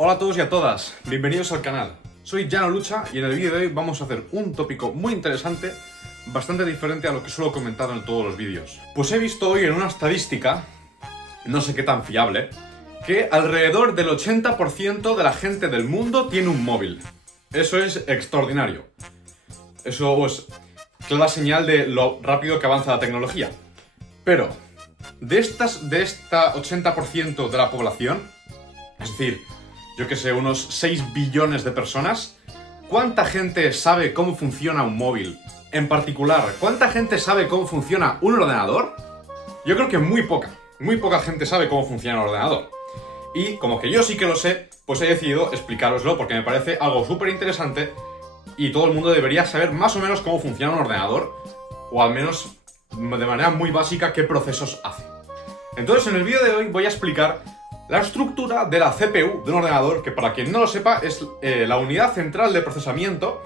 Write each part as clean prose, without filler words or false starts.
Hola a todos y a todas, bienvenidos al canal. Soy Jano Lucha y en el vídeo de hoy vamos a hacer un tópico muy interesante, bastante diferente a lo que suelo comentar en todos los vídeos. Pues he visto hoy en una estadística, no sé qué tan fiable, que alrededor del 80% de la gente del mundo tiene un móvil. Eso es extraordinario. Eso es clara señal de lo rápido que avanza la tecnología. Pero, de esta 80% de la población, es decir, yo que sé, unos 6 billones de personas, ¿cuánta gente sabe cómo funciona un móvil? En particular, ¿cuánta gente sabe cómo funciona un ordenador? Yo creo que muy poca gente sabe cómo funciona un ordenador. Y como que yo sí que lo sé, pues he decidido explicároslo porque me parece algo súper interesante y todo el mundo debería saber más o menos cómo funciona un ordenador, o al menos de manera muy básica qué procesos hace. Entonces en el vídeo de hoy voy a explicar la estructura de la CPU de un ordenador, que para quien no lo sepa es la unidad central de procesamiento,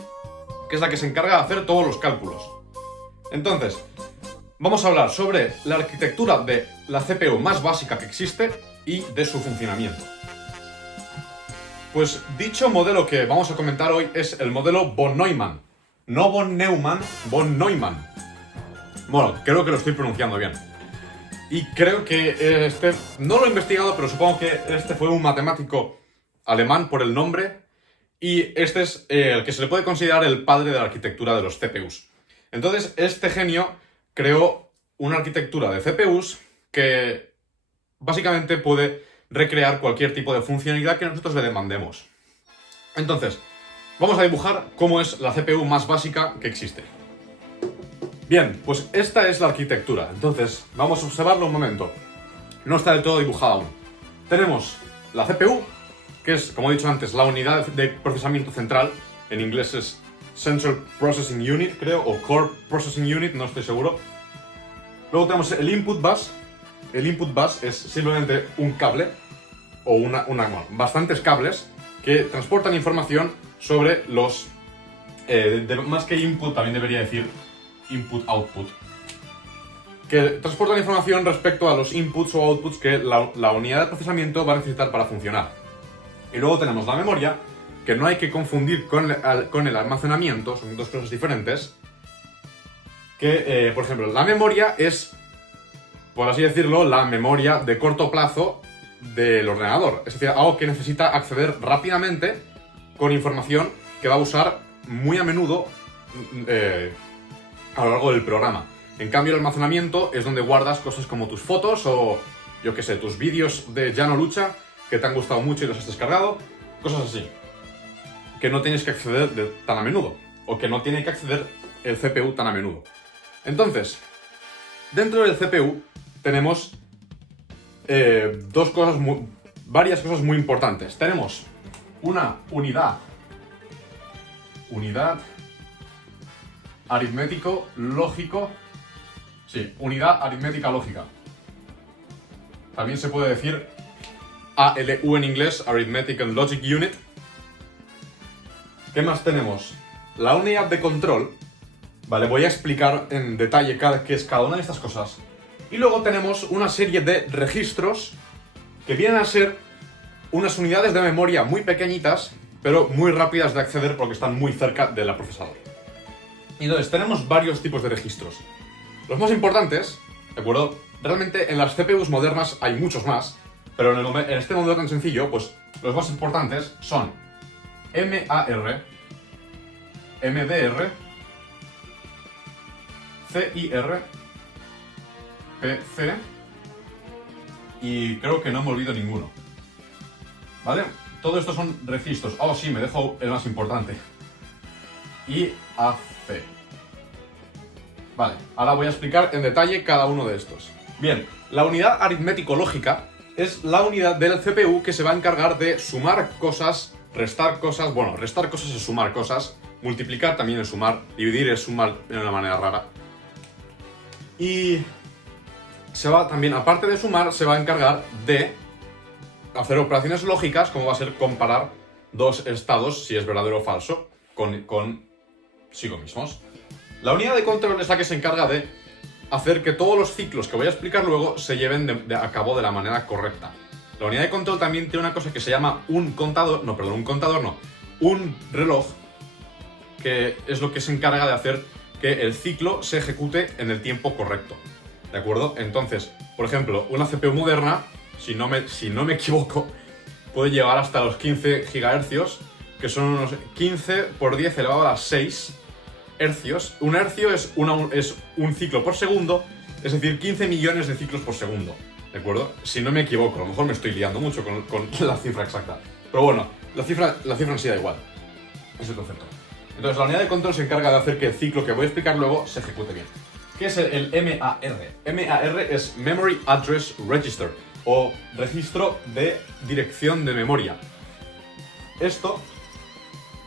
que es la que se encarga de hacer todos los cálculos. Entonces, vamos a hablar sobre la arquitectura de la CPU más básica que existe y de su funcionamiento. Pues dicho modelo que vamos a comentar hoy es el modelo von Neumann. No von Neumann, von Neumann. Bueno, creo que lo estoy pronunciando bien. Y creo que no lo he investigado, pero supongo que este fue un matemático alemán por el nombre. Y este es el que se le puede considerar el padre de la arquitectura de los CPUs. Entonces, este genio creó una arquitectura de CPUs que básicamente puede recrear cualquier tipo de funcionalidad que nosotros le demandemos. Entonces, vamos a dibujar cómo es la CPU más básica que existe. Bien, pues esta es la arquitectura. Entonces, vamos a observarlo un momento. No está del todo dibujada aún. Tenemos la CPU, que es, como he dicho antes, la unidad de procesamiento central. En inglés es Central Processing Unit, creo, o Core Processing Unit, no estoy seguro. Luego tenemos el Input Bus. El Input Bus es simplemente un cable, o bueno, bastantes cables, que transportan información sobre los... más que input, también debería decir input-output, que transportan información respecto a los inputs o outputs que la unidad de procesamiento va a necesitar para funcionar. Y luego tenemos la memoria, que no hay que confundir con el almacenamiento, son dos cosas diferentes. Que, por ejemplo, la memoria es, por así decirlo, la memoria de corto plazo del ordenador. Es decir, algo que necesita acceder rápidamente con información que va a usar muy a menudo a lo largo del programa. En cambio, el almacenamiento es donde guardas cosas como tus fotos o, yo que sé, tus vídeos de Jano Lucha que te han gustado mucho y los has descargado, cosas así, que no tienes que acceder tan a menudo, o que no tiene que acceder el CPU tan a menudo. Entonces, dentro del CPU tenemos varias cosas muy importantes. Tenemos una unidad aritmético lógico. Sí, unidad aritmética lógica. También se puede decir ALU en inglés, Arithmetic and Logic Unit. ¿Qué más tenemos? La unidad de control. Vale, voy a explicar en detalle qué es cada una de estas cosas. Y luego tenemos una serie de registros que vienen a ser unas unidades de memoria muy pequeñitas, pero muy rápidas de acceder porque están muy cerca del procesador. Y entonces tenemos varios tipos de registros. Los más importantes, ¿de acuerdo? Realmente en las CPUs modernas hay muchos más, pero en este modelo tan sencillo, pues los más importantes son MAR, MDR, CIR, PC y creo que no me olvido ninguno. ¿Vale? Todo esto son registros. Oh, sí, me dejo el más importante. IAC. Vale, ahora voy a explicar en detalle cada uno de estos. Bien, la unidad aritmético-lógica es la unidad del CPU que se va a encargar de sumar cosas, restar cosas. Bueno, restar cosas es sumar cosas, multiplicar también es sumar, dividir es sumar de una manera rara. Y se va también, aparte de sumar, se va a encargar de hacer operaciones lógicas, como va a ser comparar dos estados, si es verdadero o falso, consigo mismos. La unidad de control es la que se encarga de hacer que todos los ciclos que voy a explicar luego se lleven a cabo de la manera correcta. La unidad de control también tiene una cosa que se llama un contador, un reloj, que es lo que se encarga de hacer que el ciclo se ejecute en el tiempo correcto, ¿de acuerdo? Entonces, por ejemplo, una CPU moderna, si no me equivoco, puede llegar hasta los 15 GHz, que son unos 15 por 10 elevado a 6 hercios. Un hercio es un ciclo por segundo, es decir, 15 millones de ciclos por segundo, ¿de acuerdo? Si no me equivoco, a lo mejor me estoy liando mucho con la cifra exacta. Pero bueno, la cifra en sí da igual. Es el concepto. Entonces la unidad de control se encarga de hacer que el ciclo que voy a explicar luego se ejecute bien. ¿Qué es el MAR? MAR es Memory Address Register, o registro de dirección de memoria. Esto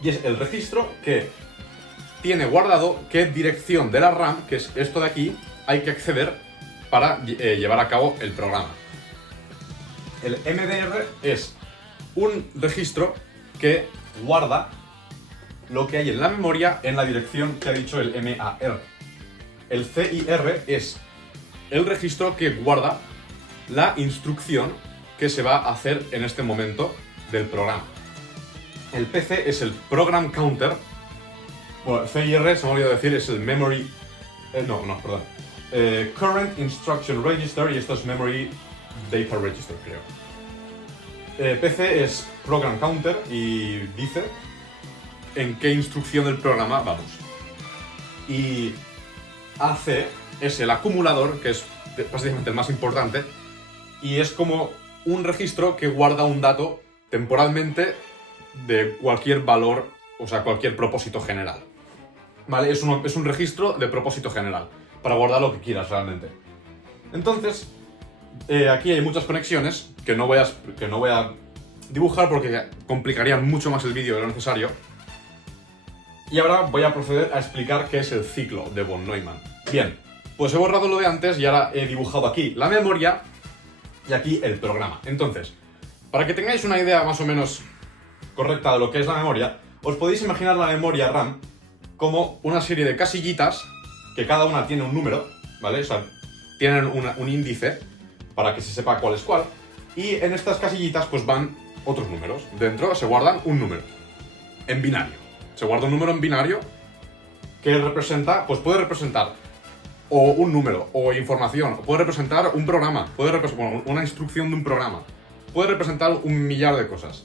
y es el registro que tiene guardado qué dirección de la RAM, que es esto de aquí, hay que acceder para llevar a cabo el programa. El MDR es un registro que guarda lo que hay en la memoria en la dirección que ha dicho el MAR. El CIR es el registro que guarda la instrucción que se va a hacer en este momento del programa. El PC es el Program Counter. Bueno, el CIR, se me ha olvidado decir, es el Memory... Current Instruction Register, y esto es Memory Data Register, creo. PC es Program Counter y dice en qué instrucción del programa vamos. Y AC es el acumulador, que es básicamente el más importante, y es como un registro que guarda un dato temporalmente de cualquier valor, o sea, cualquier propósito general. ¿Vale? Es un registro de propósito general, para guardar lo que quieras realmente. Entonces, aquí hay muchas conexiones que no voy a dibujar porque complicarían mucho más el vídeo de lo necesario. Y ahora voy a proceder a explicar qué es el ciclo de von Neumann. Bien, pues he borrado lo de antes y ahora he dibujado aquí la memoria y aquí el programa. Entonces, para que tengáis una idea más o menos correcta de lo que es la memoria, os podéis imaginar la memoria RAM como una serie de casillitas que cada una tiene un número, ¿vale? O sea, tienen un índice para que se sepa cuál es cuál, y en estas casillitas pues van otros números. Dentro se guardan un número en binario. Se guarda un número en binario que representa, pues puede representar o un número, o información, o puede representar un programa, puede representar una instrucción de un programa, puede representar un millar de cosas,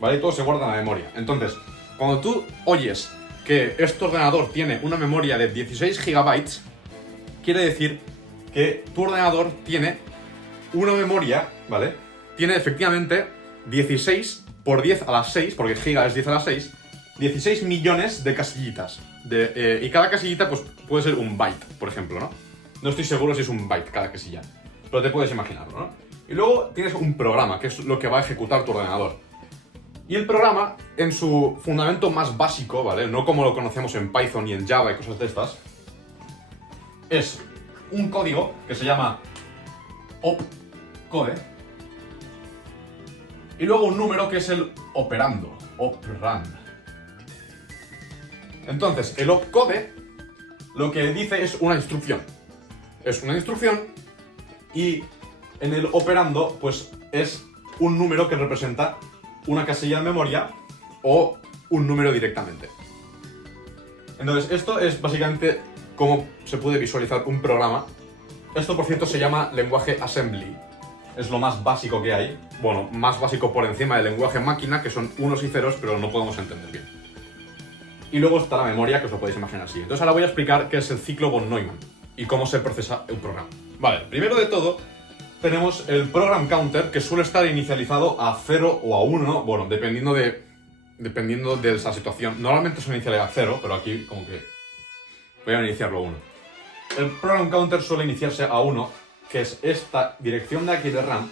¿vale? Y todo se guarda en la memoria. Entonces, cuando tú oyes que este ordenador tiene una memoria de 16 GB, quiere decir que tu ordenador tiene una memoria, ¿vale? Tiene efectivamente 16 por 10 a la 6, porque giga es 10 a la 6, 16 millones de casillitas. Y cada casillita pues puede ser un byte, por ejemplo, ¿no? No estoy seguro si es un byte cada casilla, pero te puedes imaginarlo, ¿no? Y luego tienes un programa, que es lo que va a ejecutar tu ordenador. Y el programa, en su fundamento más básico, ¿vale? No como lo conocemos en Python y en Java y cosas de estas, es un código que se llama opcode, y luego un número que es el operando, operand. Entonces, el opcode lo que dice es una instrucción. Es una instrucción, y en el operando, pues es un número que representa una casilla de memoria o un número directamente. Entonces, esto es básicamente cómo se puede visualizar un programa. Esto, por cierto, se llama lenguaje assembly. Es lo más básico que hay. Bueno, más básico por encima del lenguaje máquina, que son unos y ceros, pero no podemos entender bien. Y luego está la memoria, que os lo podéis imaginar así. Entonces ahora voy a explicar qué es el ciclo von Neumann y cómo se procesa un programa. Vale, primero de todo tenemos el program counter, que suele estar inicializado a 0 o a 1, bueno, dependiendo de esa situación. Normalmente se inicia a 0, pero aquí como que voy a iniciarlo a 1. El program counter suele iniciarse a 1, que es esta dirección de aquí de RAM,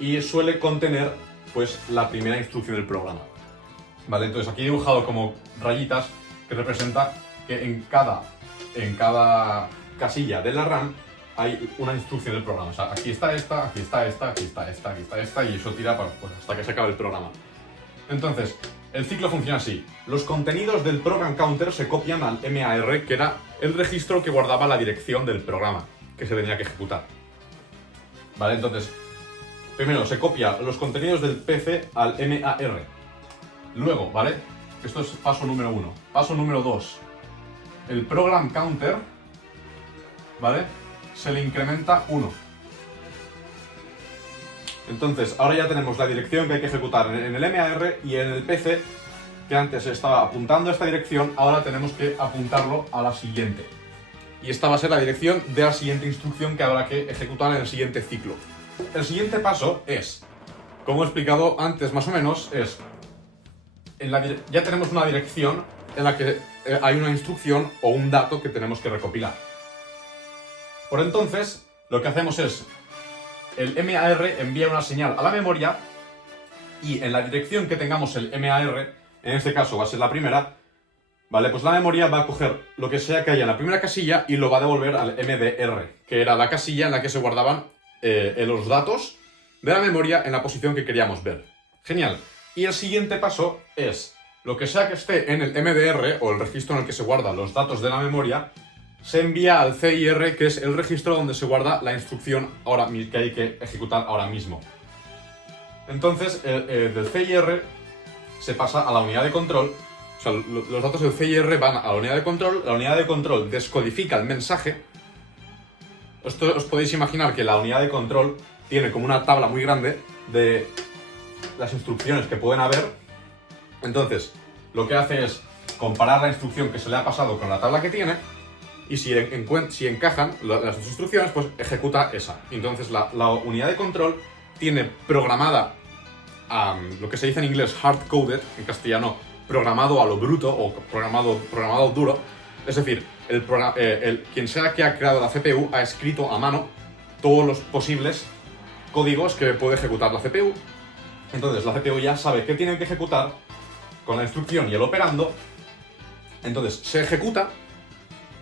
y suele contener pues la primera instrucción del programa. Vale, entonces aquí he dibujado como rayitas que representa que en cada casilla de la RAM hay una instrucción del programa. O sea, aquí está esta, aquí está esta, aquí está esta, aquí está esta, y eso tira pues, hasta que se acabe el programa. Entonces, el ciclo funciona así. Los contenidos del program counter se copian al MAR, que era el registro que guardaba la dirección del programa que se tenía que ejecutar. Vale, entonces, primero se copia los contenidos del PC al MAR. Luego, ¿vale? Esto es paso número 1. Paso número 2. El program counter, ¿vale? Se le incrementa 1. Entonces, ahora ya tenemos la dirección que hay que ejecutar en el MAR y en el PC, que antes estaba apuntando a esta dirección, ahora tenemos que apuntarlo a la siguiente. Y esta va a ser la dirección de la siguiente instrucción que habrá que ejecutar en el siguiente ciclo. El siguiente paso es, como he explicado antes más o menos, es ya tenemos una dirección en la que hay una instrucción o un dato que tenemos que recopilar. Por entonces, lo que hacemos es, el MAR envía una señal a la memoria y en la dirección que tengamos el MAR, en este caso va a ser la primera, ¿vale? Pues la memoria va a coger lo que sea que haya en la primera casilla y lo va a devolver al MDR, que era la casilla en la que se guardaban los datos de la memoria en la posición que queríamos ver. Genial. Y el siguiente paso es, lo que sea que esté en el MDR, o el registro en el que se guardan los datos de la memoria, se envía al CIR, que es el registro donde se guarda la instrucción que hay que ejecutar ahora mismo. Entonces, del CIR se pasa a la unidad de control. O sea, los datos del CIR van a la unidad de control descodifica el mensaje. Esto os podéis imaginar que la unidad de control tiene como una tabla muy grande de las instrucciones que pueden haber. Entonces, lo que hace es comparar la instrucción que se le ha pasado con la tabla que tiene y si encajan las dos instrucciones, pues ejecuta esa. Entonces, la unidad de control tiene programada, lo que se dice en inglés hard-coded, en castellano programado a lo bruto o programado duro. Es decir, quien sea que ha creado la CPU ha escrito a mano todos los posibles códigos que puede ejecutar la CPU. Entonces la CPU ya sabe qué tiene que ejecutar con la instrucción y el operando. Entonces se ejecuta,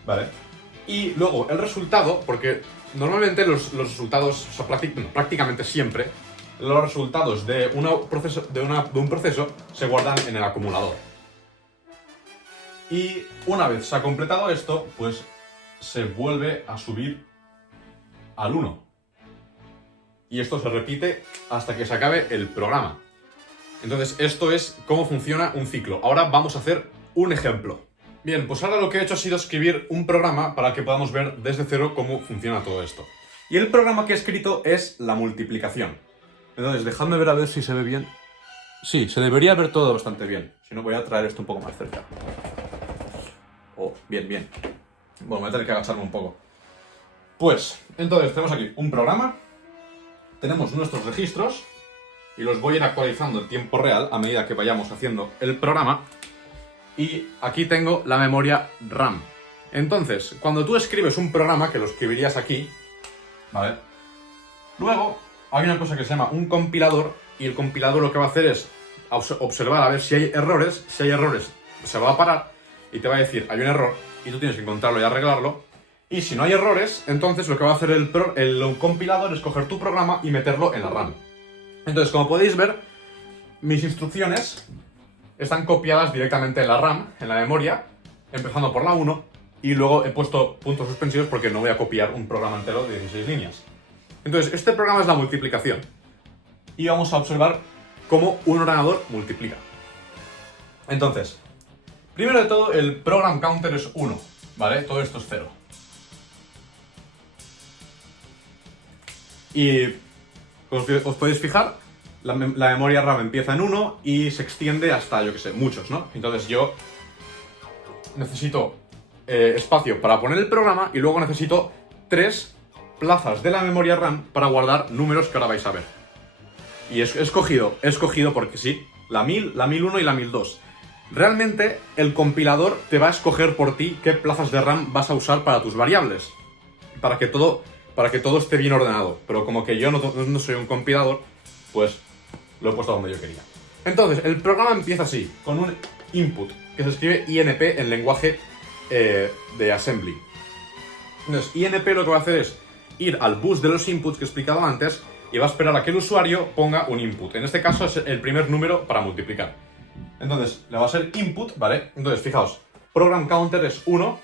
¿vale? Y luego el resultado, porque normalmente los resultados, o sea, prácticamente siempre, los resultados de un proceso se guardan en el acumulador. Y una vez se ha completado esto, pues se vuelve a subir al 1. Y esto se repite hasta que se acabe el programa. Entonces, esto es cómo funciona un ciclo. Ahora vamos a hacer un ejemplo. Bien, pues ahora lo que he hecho ha sido escribir un programa para que podamos ver desde cero cómo funciona todo esto. Y el programa que he escrito es la multiplicación. Entonces, dejadme ver a ver si se ve bien. Sí, se debería ver todo bastante bien. Si no, voy a traer esto un poco más cerca. Oh, bien, bien. Bueno, voy a tener que agacharme un poco. Pues, entonces tenemos aquí un programa. Tenemos nuestros registros. Y los voy a ir actualizando en tiempo real a medida que vayamos haciendo el programa. Y aquí tengo la memoria RAM. Entonces, cuando tú escribes un programa, que lo escribirías aquí, ¿vale? Luego hay una cosa que se llama un compilador, y el compilador lo que va a hacer es observar a ver si hay errores. Si hay errores, se va a parar y te va a decir, hay un error, y tú tienes que encontrarlo y arreglarlo. Y si no hay errores, entonces lo que va a hacer el compilador es coger tu programa y meterlo en la RAM. Entonces, como podéis ver, mis instrucciones están copiadas directamente en la RAM, en la memoria, empezando por la 1, y luego he puesto puntos suspensivos porque no voy a copiar un programa entero de 16 líneas. Entonces, este programa es la multiplicación. Y vamos a observar cómo un ordenador multiplica. Entonces, primero de todo, el program counter es 1, ¿vale? Todo esto es 0. Y os podéis fijar, la memoria RAM empieza en 1 y se extiende hasta, yo que sé, muchos, ¿no? Entonces yo necesito espacio para poner el programa y luego necesito 3 plazas de la memoria RAM para guardar números que ahora vais a ver. Y he escogido porque sí, la 1000, la 1001 y la 1002. Realmente el compilador te va a escoger por ti qué plazas de RAM vas a usar para tus variables, para que todo esté bien ordenado. Pero como que yo no soy un compilador, pues lo he puesto donde yo quería. Entonces, el programa empieza así, con un input, que se escribe INP en lenguaje de assembly. Entonces, INP lo que va a hacer es ir al bus de los inputs que he explicado antes y va a esperar a que el usuario ponga un input. En este caso es el primer número para multiplicar. Entonces, le va a ser input, ¿vale? Entonces, fijaos, program counter es 1,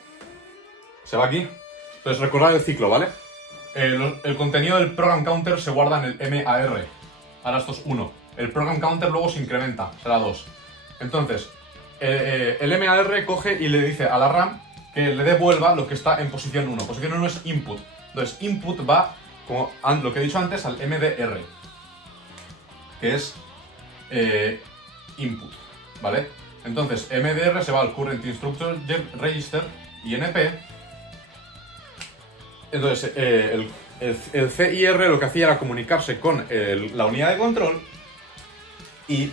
se va aquí. Entonces, recordad el ciclo, ¿vale? El contenido del program counter se guarda en el MAR. ahora esto es 1. El program counter luego se incrementa, será 2. Entonces, el MAR coge y le dice a la RAM que le devuelva lo que está en posición 1. Posición 1 es input. Entonces, input va, como lo que he dicho antes, al MDR, que es input, ¿vale? Entonces, MDR se va al Current Instructor Register, INP. Entonces, el CIR lo que hacía era comunicarse con la unidad de control, y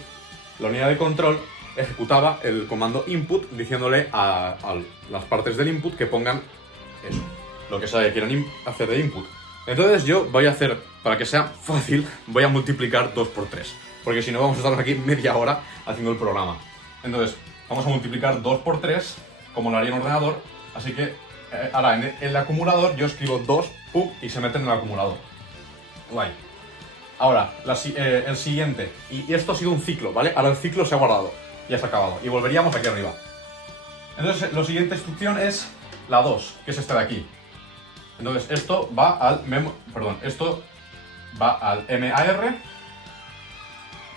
la unidad de control ejecutaba el comando input diciéndole a las partes del input que pongan eso, lo que sea que quieran hacer de input. Entonces yo voy a hacer, para que sea fácil, voy a multiplicar 2 por 3, porque si no vamos a estar aquí media hora haciendo el programa. Entonces vamos a multiplicar 2 por 3, como lo haría en ordenador, así que ahora en el acumulador yo escribo 2, pum, y se mete en el acumulador. Guay. Ahora, el siguiente, y esto ha sido un ciclo, ¿vale? Ahora el ciclo se ha guardado, ya se ha acabado, y volveríamos aquí arriba. Entonces, la siguiente instrucción es la 2, que es esta de aquí. Entonces, esto va al MAR,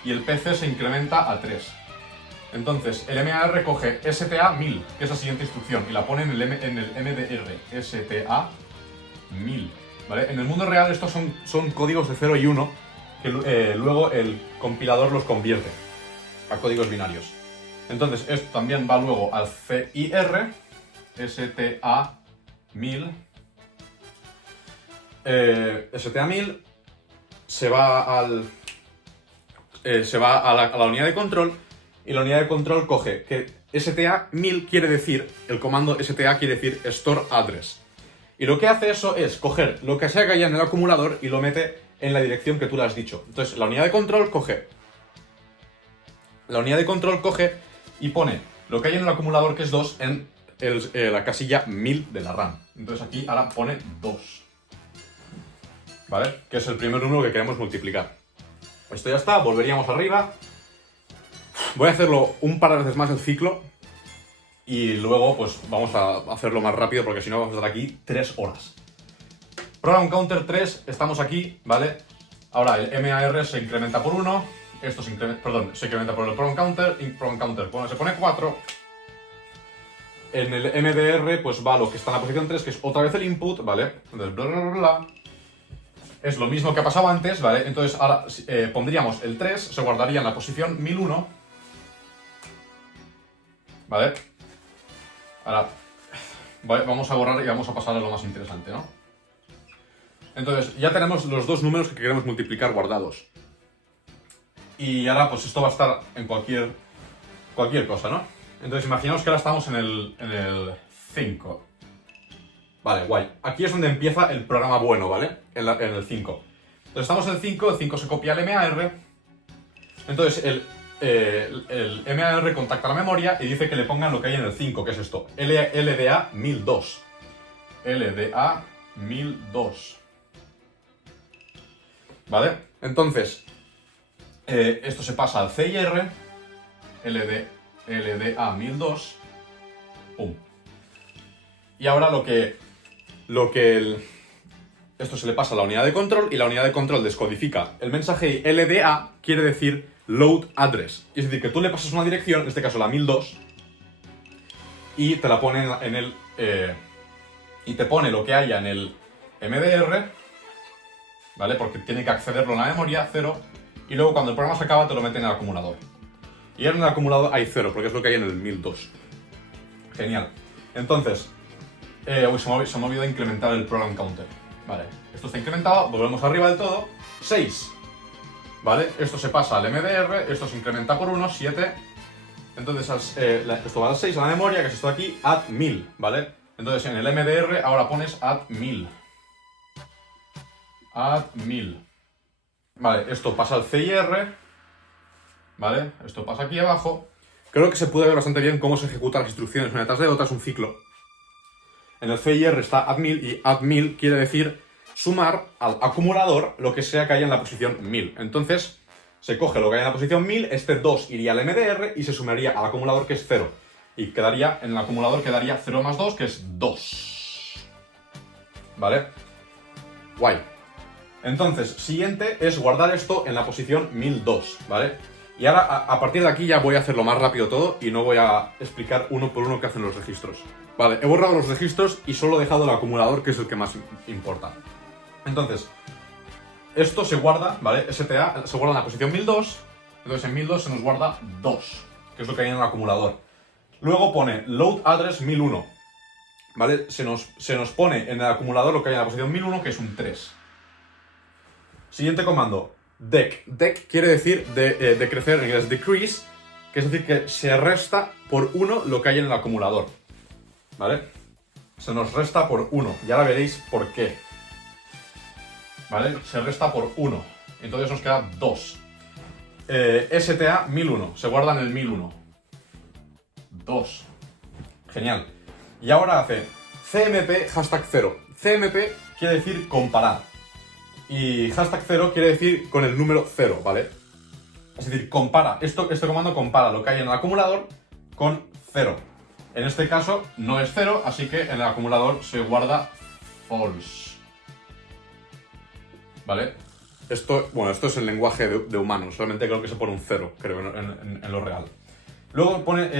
y el PC se incrementa a 3. Entonces, el MAR coge STA 1000, que es la siguiente instrucción, y la pone en el MDR, STA 1000, ¿vale? En el mundo real estos son códigos de 0 y 1, que luego el compilador los convierte a códigos binarios. Entonces, esto también va luego al CIR, STA 1000. STA 1000 se va a la unidad de control, y la unidad de control coge que STA 1000 quiere decir, el comando STA quiere decir store address. Y lo que hace eso es coger lo que sea que haya en el acumulador y lo mete en la dirección que tú le has dicho. Entonces la unidad de control coge y pone lo que hay en el acumulador, que es 2, en la casilla 1000 de la RAM. Entonces aquí ahora pone 2, ¿vale? Que es el primer número que queremos multiplicar. Esto ya está, volveríamos arriba. Voy a hacerlo un par de veces más el ciclo, y luego pues vamos a hacerlo más rápido, porque si no vamos a estar aquí 3 horas. Program counter 3, estamos aquí, ¿vale? Ahora el MAR se incrementa por 1, esto se incrementa por el program counter, cuando se pone 4, en el MDR pues va lo que está en la posición 3, que es otra vez el input, ¿vale? Entonces, bla, bla, bla, bla. Es lo mismo que ha pasado antes, ¿vale? Entonces ahora pondríamos el 3, se guardaría en la posición 1001, ¿vale? Ahora vamos a borrar y vamos a pasar a lo más interesante, ¿no? Entonces ya tenemos los dos números que queremos multiplicar guardados. Y ahora pues esto va a estar en cualquier cosa, ¿no? Entonces imaginaos que ahora estamos en el 5. Vale, guay. Aquí es donde empieza el programa bueno, ¿vale? En el 5. Entonces estamos en el 5 se copia el MAR. Entonces el MAR contacta la memoria y dice que le pongan lo que hay en el 5, que es esto, LDA 1002. LDA 1002. ¿Vale? Entonces, esto se pasa al CIR, LDA 1002, pum. Y ahora esto se le pasa a la unidad de control, y la unidad de control descodifica el mensaje, y LDA quiere decir load address. Es decir, que tú le pasas una dirección, en este caso la 1002, y te la pone y te pone lo que haya en el MDR, ¿vale? Porque tiene que accederlo en la memoria, 0, y luego cuando el programa se acaba te lo mete en el acumulador. Y ahora en el acumulador hay 0, porque es lo que hay en el 1002. Genial. Entonces, se me ha olvidado incrementar el program counter. Vale, esto está incrementado, volvemos arriba del todo, 6. ¿Vale? Esto se pasa al MDR, esto se incrementa por 1, 7. Entonces esto va al 6 a la memoria, que es esto de aquí, add 1000, ¿vale? Entonces en el MDR ahora pones add 1000. Add 1000. Vale, esto pasa al CIR, ¿vale? Esto pasa aquí abajo. Creo que se puede ver bastante bien cómo se ejecutan las instrucciones una detrás de otra, es un ciclo. En el CIR está add 1000, y add 1000 quiere decir sumar al acumulador lo que sea que haya en la posición 1000. Entonces, se coge lo que hay en la posición 1000, este 2 iría al MDR y se sumaría al acumulador, que es 0. Y quedaría, en el acumulador quedaría 0 más 2, que es 2. ¿Vale? Guay. Entonces, siguiente es guardar esto en la posición 1002, ¿vale? Y ahora, a partir de aquí ya voy a hacerlo más rápido todo y no voy a explicar uno por uno qué hacen los registros. Vale, he borrado los registros y solo he dejado el acumulador, que es el que más importa. Entonces, esto se guarda, ¿vale? STA se guarda en la posición 1002, entonces en 1002 se nos guarda 2, que es lo que hay en el acumulador. Luego pone load address 1001, ¿vale? Se nos pone en el acumulador lo que hay en la posición 1001, que es un 3. Siguiente comando, dec. Dec quiere decir de crecer, en inglés decrease, que es decir que se resta por 1 lo que hay en el acumulador, ¿vale? Se nos resta por 1, y ahora veréis por qué. ¿Vale? Se resta por 1, entonces nos queda 2. STA 1001, se guarda en el 1001. 2. Genial. Y ahora hace CMP hashtag 0. CMP quiere decir comparar. Y hashtag 0 quiere decir con el número 0, ¿vale? Es decir, compara. Este comando compara lo que hay en el acumulador con 0. En este caso no es 0, así que en el acumulador se guarda false. ¿Vale? Esto es el lenguaje de humanos. Realmente creo que se pone un 0, creo, en lo real. Luego pone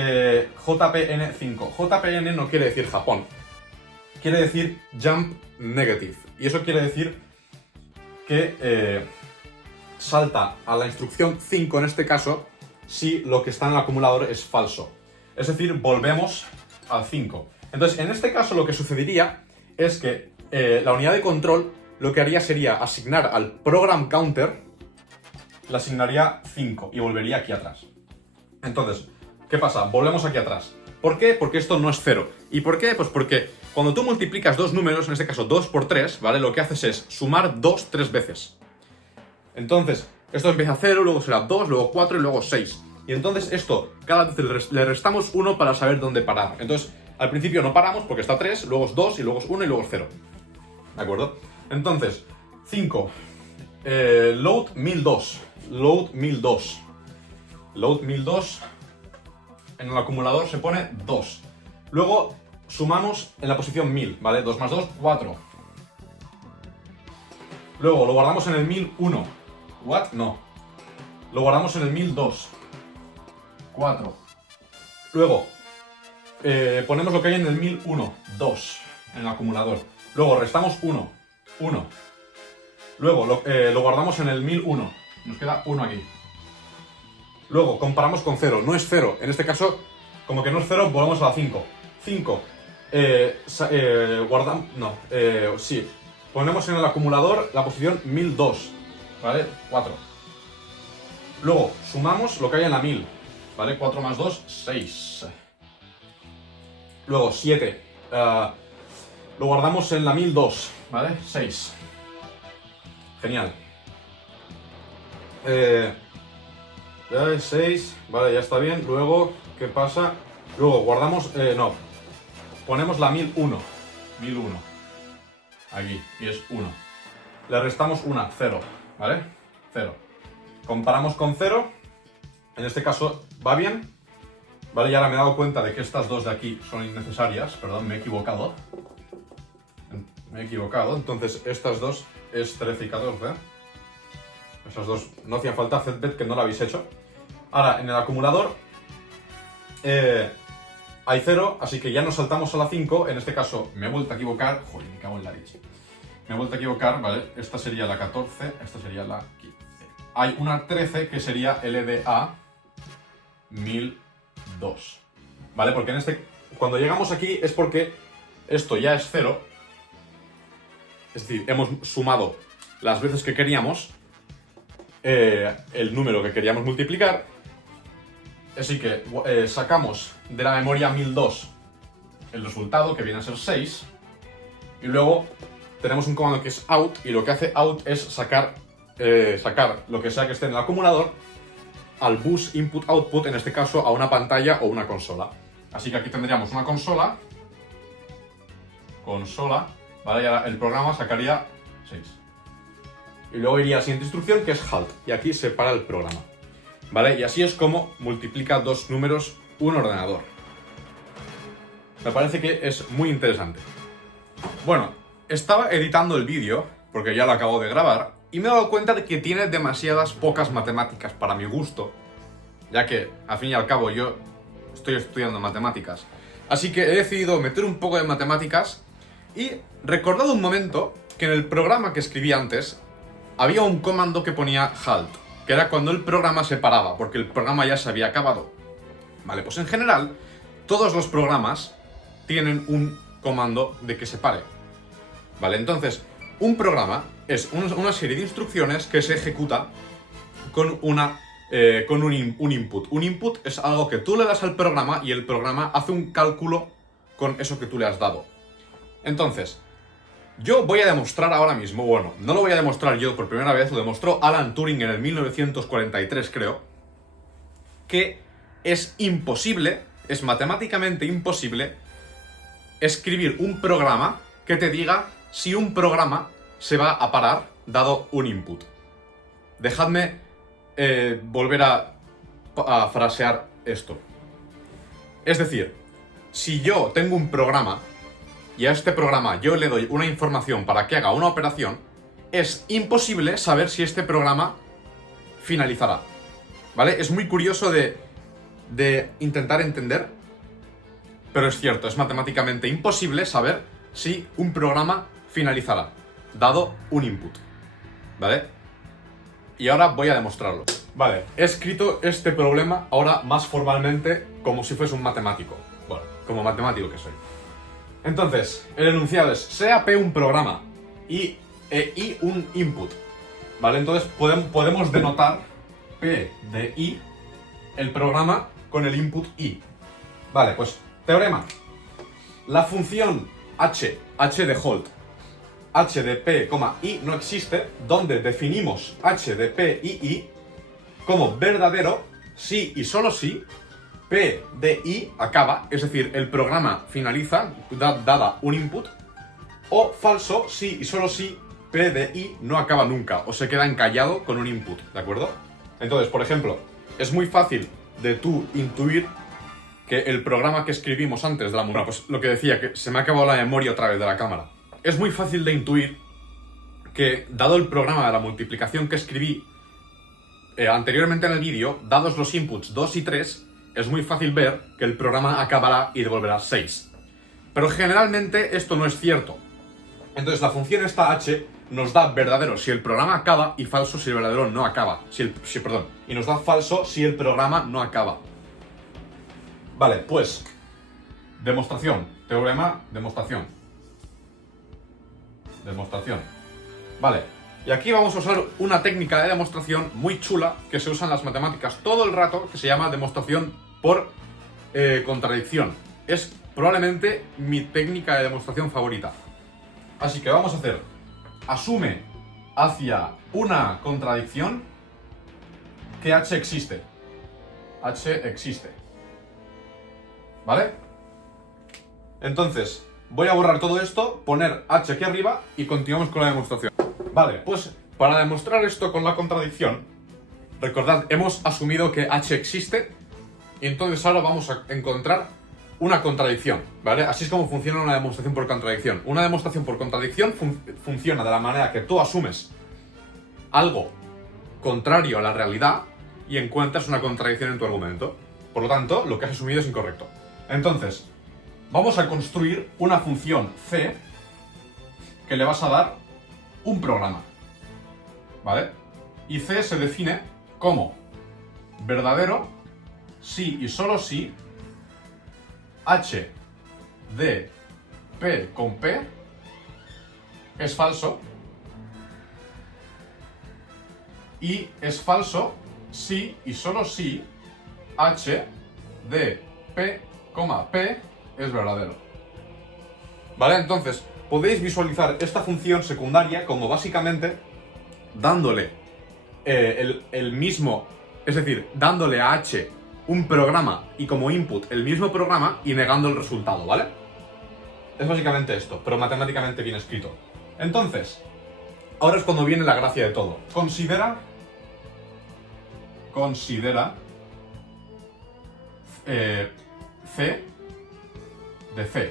JPN5. JPN no quiere decir Japón. Quiere decir Jump Negative. Y eso quiere decir que salta a la instrucción 5 en este caso si lo que está en el acumulador es falso. Es decir, volvemos al 5. Entonces, en este caso lo que sucedería es que la unidad de control lo que haría sería asignar al program counter, le asignaría 5 y volvería aquí atrás. Entonces, ¿qué pasa? Volvemos aquí atrás. ¿Por qué? Porque esto no es 0. ¿Y por qué? Pues porque cuando tú multiplicas dos números, en este caso 2 por 3, ¿vale? Lo que haces es sumar 2 3 veces. Entonces, esto empieza a 0, luego será 2, luego 4 y luego 6. Y entonces esto, cada vez le restamos 1 para saber dónde parar. Entonces, al principio no paramos porque está 3, luego es 2 y luego es 1 y luego es 0. ¿De acuerdo? Entonces, 5. Load 1002. Load 1002. Load 1002. En el acumulador se pone 2. Luego sumamos en la posición 1000, ¿vale? 2 más 2, 4. Luego lo guardamos en el 1001. ¿What? No. Lo guardamos en el 1002. 4. Luego ponemos lo que hay en el 1001. 2 en el acumulador. Luego restamos 1. 1. Luego lo guardamos en el 1001. Nos queda 1 aquí. Luego comparamos con 0. No es 0. En este caso, como que no es 0, volvemos a la 5. 5. Guardamos. No. Sí. Ponemos en el acumulador la posición 1002. ¿Vale? 4. Luego sumamos lo que hay en la 1000. ¿Vale? 4 más 2, 6. Luego 7. Lo guardamos en la 1002. ¿Vale? 6. Genial. 6. Vale, ya está bien. Luego, ¿qué pasa? Luego guardamos... no. Ponemos la 1001. 1001. Aquí. Y es 1. Le restamos una. 0. ¿Vale? 0. Comparamos con 0. En este caso va bien. Vale, y ahora me he dado cuenta de que estas dos de aquí son innecesarias. Perdón, me he equivocado. Entonces estas dos es 13 y 14. Esas dos no hacían falta, Zbet, que no lo habéis hecho. Ahora, en el acumulador hay 0, así que ya nos saltamos a la 5. En este caso me he vuelto a equivocar. Joder, me cago en la leche. Me he vuelto a equivocar, ¿vale? Esta sería la 14, esta sería la 15. Hay una 13 que sería LDA 1002. ¿Vale? Porque cuando llegamos aquí es porque esto ya es 0. Es decir, hemos sumado las veces que queríamos el número que queríamos multiplicar. Así que sacamos de la memoria 1002 el resultado, que viene a ser 6. Y luego tenemos un comando que es out, y lo que hace out es sacar lo que sea que esté en el acumulador al bus input-output, en este caso a una pantalla o una consola. Así que aquí tendríamos una consola, ¿vale? Y ahora el programa sacaría 6. Y luego iría a la siguiente instrucción, que es halt, y aquí se para el programa. ¿Vale? Y así es como multiplica dos números un ordenador. Me parece que es muy interesante. Bueno, estaba editando el vídeo, porque ya lo acabo de grabar, Y me he dado cuenta de que tiene demasiadas pocas matemáticas para mi gusto, ya que, al fin y al cabo, yo estoy estudiando matemáticas. Así que he decidido meter un poco de matemáticas y recordado un momento que en el programa que escribí antes había un comando que ponía halt, que era cuando el programa se paraba, porque el programa ya se había acabado. Vale, pues en general, todos los programas tienen un comando de que se pare. Vale, entonces, un programa es una serie de instrucciones que se ejecuta con un input. Un input es algo que tú le das al programa y el programa hace un cálculo con eso que tú le has dado. Entonces, yo voy a demostrar ahora mismo, bueno, no lo voy a demostrar yo por primera vez, lo demostró Alan Turing en el 1943, creo, que es imposible, es matemáticamente imposible, escribir un programa que te diga si un programa se va a parar dado un input. Dejadme volver a frasear esto. Es decir, si yo tengo un programa y a este programa yo le doy una información para que haga una operación, es imposible saber si este programa finalizará. ¿Vale? Es muy curioso de intentar entender, pero es cierto, es matemáticamente imposible saber si un programa finalizará, dado un input. ¿Vale? Y ahora voy a demostrarlo. Vale, he escrito este problema ahora más formalmente como si fuese un matemático. Bueno, como matemático que soy. Entonces, el enunciado es, sea P un programa y I un input. ¿Vale? Entonces podemos denotar P de I, el programa, con el input I. Vale, pues, teorema. La función h de hold, h de P, I no existe, donde definimos h de P y I como verdadero si y solo si P de I acaba, es decir, el programa finaliza dada un input, o falso si y solo si P de I no acaba nunca, o se queda encallado con un input, ¿de acuerdo? Entonces, por ejemplo, es muy fácil de tú intuir que el programa que escribimos antes de la... Bueno, pues lo que decía, que se me ha acabado la memoria otra vez de la cámara. Es muy fácil de intuir que, dado el programa de la multiplicación que escribí anteriormente en el vídeo, dados los inputs 2 y 3, es muy fácil ver que el programa acabará y devolverá 6. Pero generalmente esto no es cierto. Entonces la función esta h nos da verdadero si el programa acaba y falso si el verdadero no acaba. Y nos da falso si el programa no acaba. Vale, pues, demostración, teorema, demostración. Vale, y aquí vamos a usar una técnica de demostración muy chula que se usa en las matemáticas todo el rato, que se llama demostración por contradicción. Es probablemente mi técnica de demostración favorita. Así que vamos a hacer, asume hacia una contradicción que h existe. H existe. ¿Vale? Entonces, voy a borrar todo esto, poner h aquí arriba y continuamos con la demostración. Vale, pues para demostrar esto con la contradicción, recordad, hemos asumido que h existe y entonces ahora vamos a encontrar una contradicción, ¿vale? Así es como funciona una demostración por contradicción. Una demostración por contradicción funciona de la manera que tú asumes algo contrario a la realidad y encuentras una contradicción en tu argumento. Por lo tanto, lo que has asumido es incorrecto. Entonces, vamos a construir una función c que le vas a dar un programa, ¿vale? Y c se define como verdadero si y solo si h de P con P es falso y es falso si y solo si h de P, P es verdadero. ¿Vale? Entonces, podéis visualizar esta función secundaria como básicamente dándole el mismo, es decir, dándole a h un programa y como input el mismo programa y negando el resultado, ¿vale? Es básicamente esto, pero matemáticamente bien escrito. Entonces, ahora es cuando viene la gracia de todo. Considera C de C.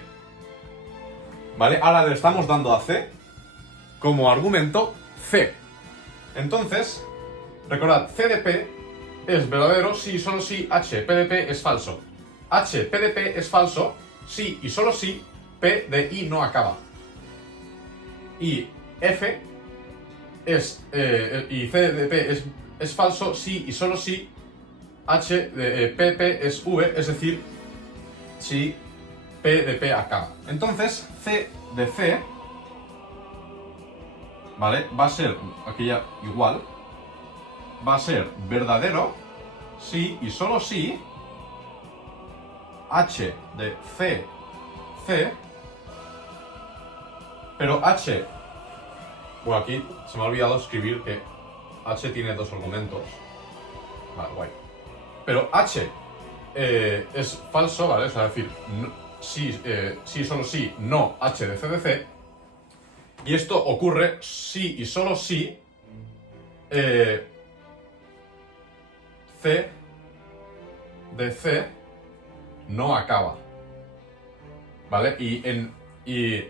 ¿Vale? Ahora le estamos dando a C como argumento C. Entonces, recordad, C de P es verdadero si y solo si H, P de P es falso. H, P de P es falso si y solo si P de I no acaba. Y F es, y C de P es falso si y solo si H de P de P es V, es decir, si P de P acaba. Entonces, C de C, ¿vale? Va a ser, aquí ya igual, va a ser verdadero si y solo si H de C, C, pero H, bueno, aquí se me ha olvidado escribir que H tiene dos argumentos. Vale, guay. Pero H es falso, ¿vale? O sea, es decir, no, sí, solo si, no H de C de C. Y esto ocurre si y solo si C de C no acaba. ¿Vale? Y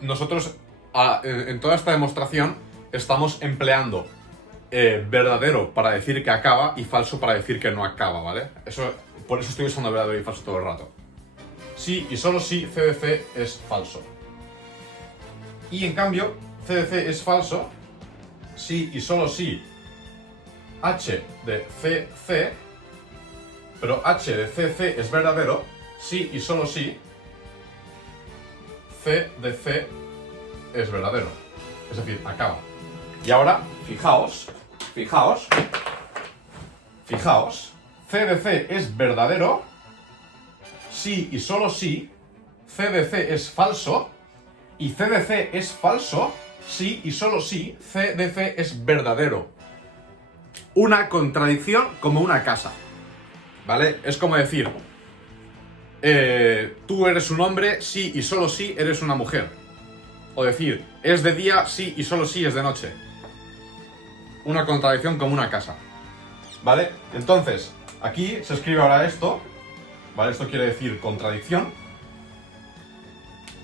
nosotros en toda esta demostración estamos empleando verdadero para decir que acaba y falso para decir que no acaba, ¿vale? Por eso estoy usando verdadero y falso todo el rato. Sí y solo si C de C es falso. Y en cambio, C de C es falso si y solo si H de C, C, pero H de C, C es verdadero si y solo si C de C es verdadero. Es decir, acaba. Y ahora, fijaos, C de C es verdadero si y solo si C de C es falso, y C de C es falso si y solo si C de C es verdadero. Una contradicción como una casa, ¿vale? Es como decir, tú eres un hombre si y solo si eres una mujer. O decir, es de día si y solo si es de noche. Una contradicción como una casa, ¿vale? Entonces, aquí se escribe ahora esto, ¿vale? Esto quiere decir contradicción.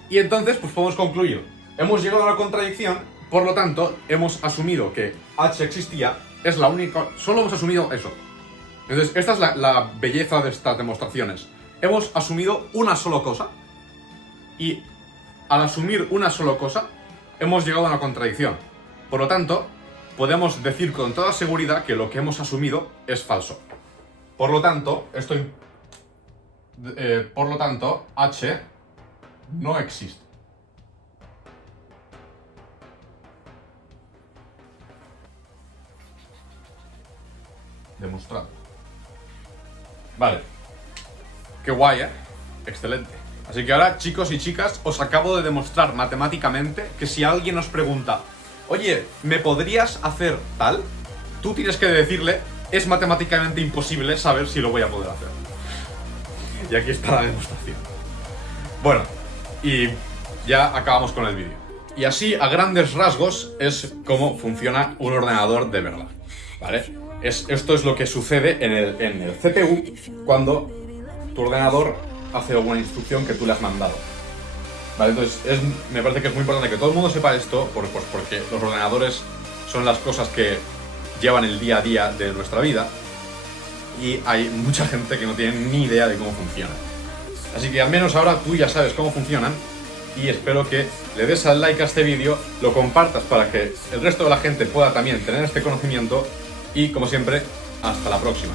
Y entonces, pues podemos concluir. Hemos llegado a la contradicción, por lo tanto, hemos asumido que H existía, es la única... Solo hemos asumido eso. Entonces, esta es la belleza de estas demostraciones. Hemos asumido una sola cosa, y al asumir una sola cosa, hemos llegado a una contradicción. Por lo tanto, podemos decir con toda seguridad que lo que hemos asumido es falso. Por lo tanto, H no existe. Demostrado. Vale. Qué guay, ¿eh? Excelente. Así que ahora, chicos y chicas, os acabo de demostrar matemáticamente que si alguien os pregunta, oye, ¿me podrías hacer tal? Tú tienes que decirle, es matemáticamente imposible saber si lo voy a poder hacer. Y aquí está la demostración. Bueno, y ya acabamos con el vídeo. Y así, a grandes rasgos, es cómo funciona un ordenador de verdad, ¿vale? Esto es lo que sucede en el CPU cuando tu ordenador hace alguna instrucción que tú le has mandado, ¿vale? Entonces, me parece que es muy importante que todo el mundo sepa esto, porque los ordenadores son las cosas que llevan el día a día de nuestra vida y hay mucha gente que no tiene ni idea de cómo funciona. Así que al menos ahora tú ya sabes cómo funcionan y espero que le des al like a este vídeo, lo compartas para que el resto de la gente pueda también tener este conocimiento y, como siempre, hasta la próxima.